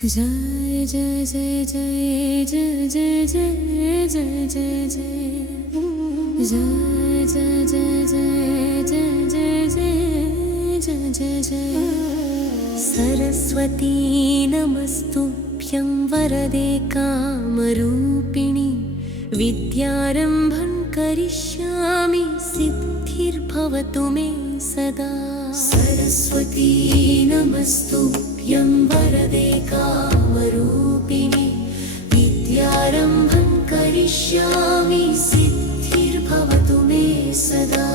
जय जय जय जय जय जय जय जय जय जय जय जय जय जय जय जय जय जय जय सरस्वती नमस्तुभ्यं वरदे कामरूपिणि विद्यारम्भं करिष्यामि सिद्धिर्भवतु मे सदा। सरस्वती नमस्तुभ्यं वरदे कामरूपिणि विद्यारम्भं करिष्यामि सिद्धिर्भवतु मे सदा।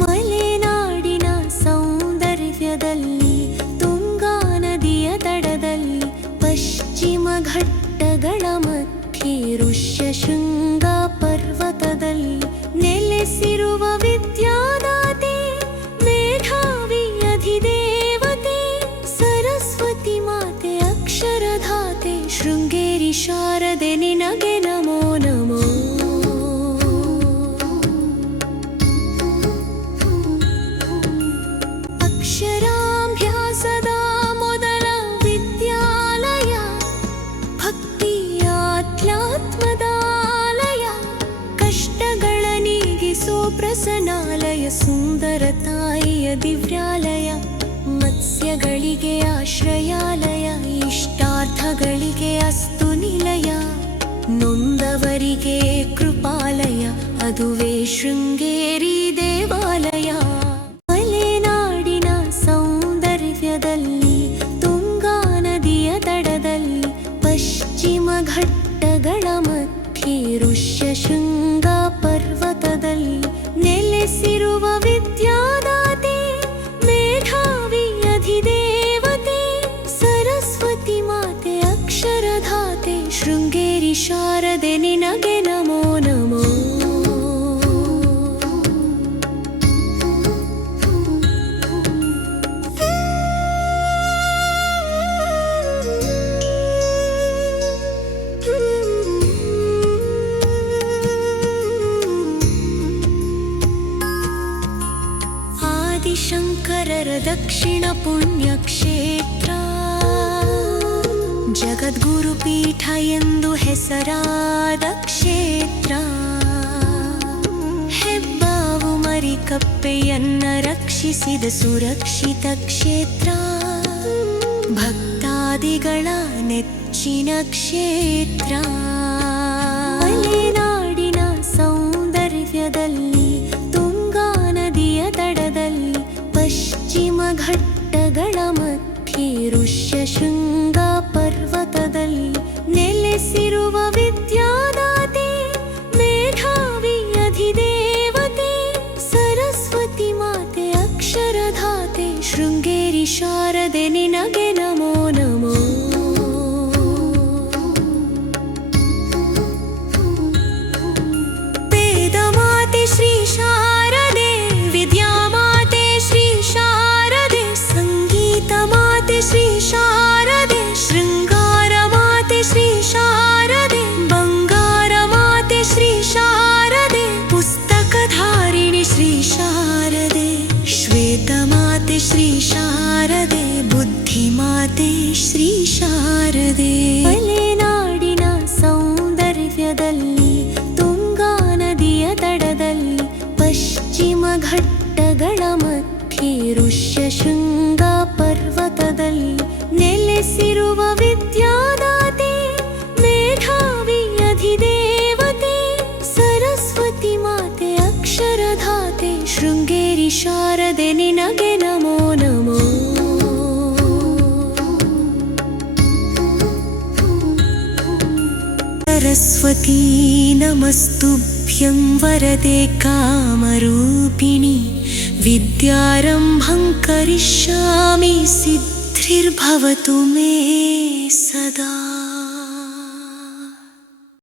ಮಲೆನಾಡಿನ ಸೌಂದರ್ಯದಲ್ಲಿ ತುಂಗಾ ನದಿಯ ತಡದಲ್ಲಿ ಪಶ್ಚಿಮ ಘಟ್ಟಗಳ ಮಧ್ಯೆ ಋಷ್ಯಶೃಂಗ ಪರ್ವತದಲ್ಲಿ ನೆಲೆಸಿರುವ ವಿದ್ಯಾದಾತೆ ಮೇಧಾವಿ ಅಧಿದೇವತೆ ಸರಸ್ವತಿ ಮಾತೆ ಅಕ್ಷರಧಾತೆ ಶೃಂಗೇರಿ ಶಾರದೆ ನಿನಗೆ ನಮೋ ನಮೋ। ಅಕ್ಷರಾಭ್ಯಾಸದ ಮೊದಲ ವಿದ್ಯಾಲಯ ಭಕ್ತಿಯ ಅಧ್ಯಾತ್ಮದ ಆಲಯ ಕಷ್ಟಗಳ ನೀಗಿಸೋ ಪ್ರಸನ್ನಾಲಯ ಸುಂದರ ತಾಯಿಯ ದಿವ್ಯಾಲಯ ಮತ್ಸ್ಯಗಳಿಗೆ ಆಶ್ರಯಾಲಯ ಇಷ್ಟಾರ್ಥಗಳಿಗೆ ಅಸ್ತು ನಿಲಯ ನೊಂದವರಿಗೆ ಕೃಪಾಲಯ ಅದುವೇ ಶೃಂಗೇರಿ ದೇವಾಲಯ। ಮಲೆನಾಡಿನ ಸೌಂದರ್ಯದಲ್ಲಿ ತುಂಗಾ ನದಿಯ ತಡದಲ್ಲಿ ಪಶ್ಚಿಮ ಘಟ್ಟಗಳ ಮಧ್ಯೆ ಋಷ್ಯಶೃಂಗ ಪರ್ವತದಲ್ಲಿ ನೆಲೆಸಿರುವ ವಿದ್ಯಾದಾತೆ ಮೇಧಾವಿ ಅಧಿದೇವತೆ ಸರಸ್ವತಿ ಮಾತೆ ಅಕ್ಷರಧಾತೆ ಶೃಂಗೇರಿ ಶಾರದೆ ನಿನಗೆ ನಮೋ ನಮೋ। ಆದಿಶಂಕರರ ದಕ್ಷಿಣ ಪುಣ್ಯಕ್ಷೇತ್ರ ಜಗದ್ಗುರು ಪೀಠ ಎಂದು ಹೆಸರಾದ ಕ್ಷೇತ್ರ ಹೆಬ್ಬಾವು ಮರಿಕಪ್ಪೆಯನ್ನ ರಕ್ಷಿಸಿದ ಸುರಕ್ಷಿತ ಕ್ಷೇತ್ರ ಭಕ್ತಾದಿಗಳ ನೆಚ್ಚಿನ ಕ್ಷೇತ್ರ। ಮಲೆನಾಡಿನ ಸೌಂದರ್ಯದಲ್ಲಿ ತುಂಗಾ ನದಿಯ ತಡದಲ್ಲಿ ಪಶ್ಚಿಮ ಘಟ್ಟಗಳ ಮಧ್ಯೆ ಋಷ್ಯಶೃಂಗ ಪರ್ವತದಲ್ಲಿ ನೆಲೆಸಿರುವ ವಿದ್ಯಾದಾತೆ ಮೇಧಾವಿ ಅಧಿದೇವತೆ ಸರಸ್ವತಿ ಮಾತೆ ಅಕ್ಷರಧಾತೆ ಶೃಂಗೇರಿ ಶಾರದೆ ನಿನಗೆ ನಮೋ ನಮೋ। ವೇದ ಮಾತೆ ಶ್ರೀ ಶಾರದೆ ವಿದ್ಯಾ ಮಾತೆ ಶ್ರೀ ಶಾರದೆ ಸಂಗೀತ ಮಾತೆ ಶ್ರೀ ಶಾರದೆ ಶೃಂಗಾರ ಮಾತೆ ಶ್ರೀ ಶಾರದೆ ಬಂಗಾರ ಮಾತೆ ಶ್ರೀ ಶಾರದೆ ಪುಸ್ತಕಧಾರಿಣಿ ಶ್ರೀ ಶಾರದೆ ಶ್ವೇತ ಮಾತೆ ಶ್ರೀ ಶಾರದೆ ಬುದ್ಧಿ ಮಾತೆ ಶ್ರೀ ಶಾರದೆ। ಮಲೆನಾಡಿನ ಸೌಂದರ್ಯದಲ್ಲಿ ತುಂಗಾ ನದಿಯ ತಡದಲ್ಲಿ ಪಶ್ಚಿಮ ಘಟ್ಟಗಳ ಮಧ್ಯೆ ಋಷ್ಯಶೃಂಗ ಪರ್ವತದಲ್ಲಿ ನೆಲೆಸಿರುವ ವಿದ್ಯಾದಾತೆ ಮೇಧಾವಿ ಅಧಿದೇವತೆ ಸರಸ್ವತಿ ಮಾತೆ ಅಕ್ಷರಧಾತೆ ಶೃಂಗೇರಿ ಶಾರದೆ ನಿನಗೆ ನಮೋ ನಮೋ। सरस्वती नमस्तुभ्यं वरदे कामरूपिणि विद्यारम्भं करिष्यामि सिद्धिर्भवतु मे सदा।